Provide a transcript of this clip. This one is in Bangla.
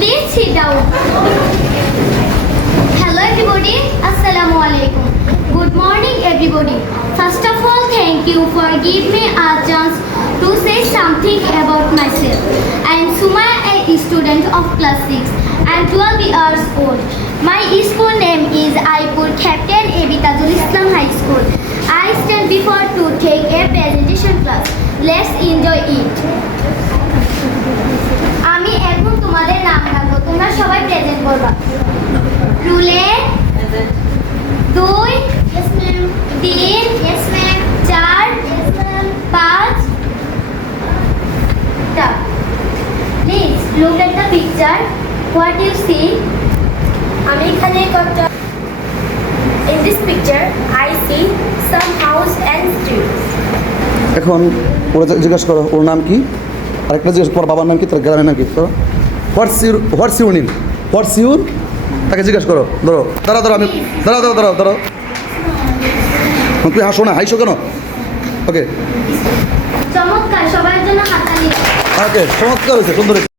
Please sit down. Hello everybody. Assalamu alaikum. Good morning everybody. First of all, thank you for giving me a chance to say something about myself. I am Sumaya, a student of class 6 and 12 years old. My school name is Aipur Captain A.B. Tajul Islam High School. I stand before to take a presentation class. Let's enjoy it. আমি এখন তোমাদের নাম রাখবো, তোমরা সবাই প্রেজেন্ট করবা। রুলে 2, yes ma'am, 3, yes ma'am, 4, yes ma'am, 5. Please look at the picture. What you see? আমি এখানে কয়েকটা In this picture I see some house and streets. এখন ওরা জিজ্ঞাসা করো ওর নাম কি, আরেকটা জিজ্ঞাসা করো বাবার নাম কি, তার গ্রামের নাম কি। করো what's your name, what's your, তাকে জিজ্ঞাসা করো। ধরো দাঁড়াও আমি দাঁড়াও তুই হাসো না, হাইসো কেন? ওকে চমৎকার, সবার জন্য হাততালি। ওকে, চমৎকার হয়েছে, সুন্দর হয়েছে।